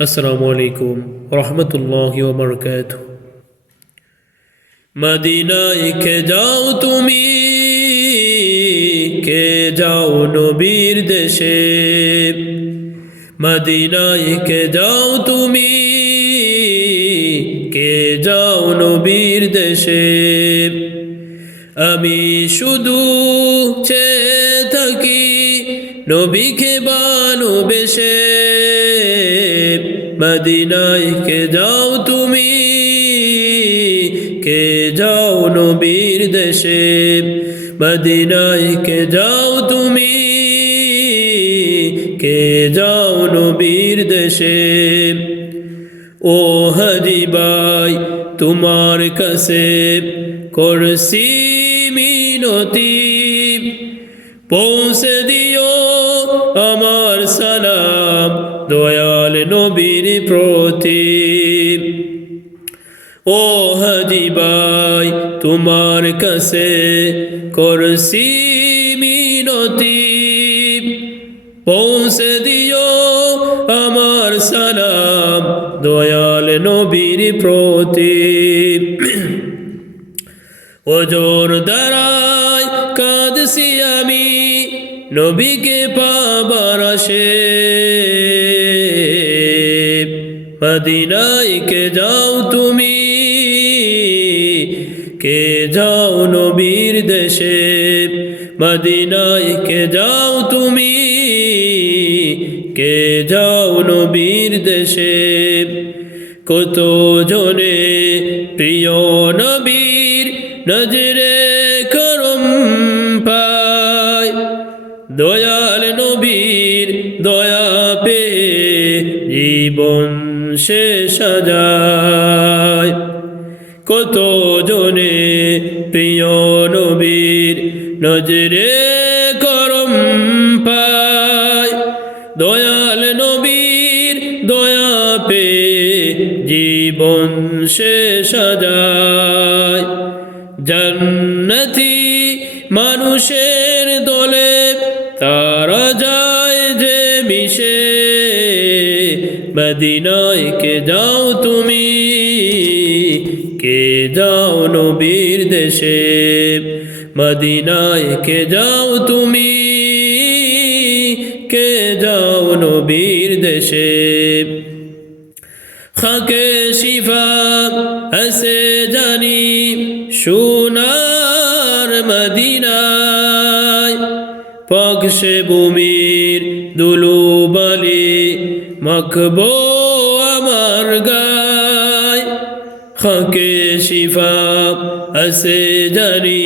আসসালামু আলাইকুম রহমতুল্লাহ মদিনায় কে যাও তুমি? কে যাও নবীর দেশে? মদিনায় কে যাও তুমি? কে যাও নবীর দেশে? আমি শুধু চেয়ে থাকি নবীকে বানু বেশে। মদিনায় কে যাও তুমি? কে যাও নবীর দেশে? মদিনায় কে যাও তুমি? কে যাও নবীর দেশে? ও হরি ভাই, তোমার কাছে করছি মিনতি পৌঁছে দিও। দয়াল নবীর প্রতি। ও হাজি তোমার কাছে করছি মিনতি। পৌঁছে দিও আমার সালাম দয়াল নবীর প্রতি। ওজোর দ্বারায় কাঁদছি আমি, নবীকে পাবার আসে মদিনায় কে যাও তুমি? কে যাও নবীর দেশে? মদিনায় কে যাও তুমি? কে যাও নবীর দেশে? কত জনে প্রিয় নবীর নজরে করম পায়? দয়াল নবীর দয়া পে জীবন সে সাজায়। কত জনে প্রিয় নবীর নজরে করম পায়। দয়াল নবীর দয়া পে জীবন সে সাজায়। জন্নতি মানুষের দলে মদিনায় কে যাও তুমি? কে যাও নবীর দেশে? মদিনায় কে যাও তুমি? কে যাও নবীর দেশে? খাকে শিফা হসে জানি সোনার মদিনায়, পক্ষে ভূমির দুলু বালি মখবো আমার গায়। খাকে শিফা হসে জানি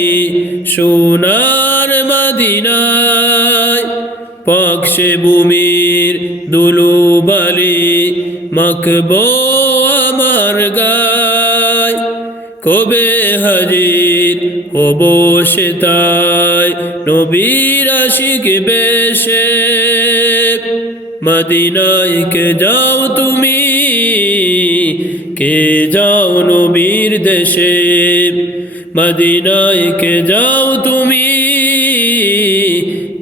সোনার মদিনায়। পক্ষে ভূমির দুলু বালি মখবো আমার গায়। কবে হাজির হব সে তাই নবীর আশিক বেশে। মদিনায় কে যাও তুমি? কে যাও নবীর দেশে? মদিনায় কে যাও তুমি?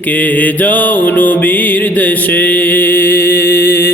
কে যাও নবীর দেশে?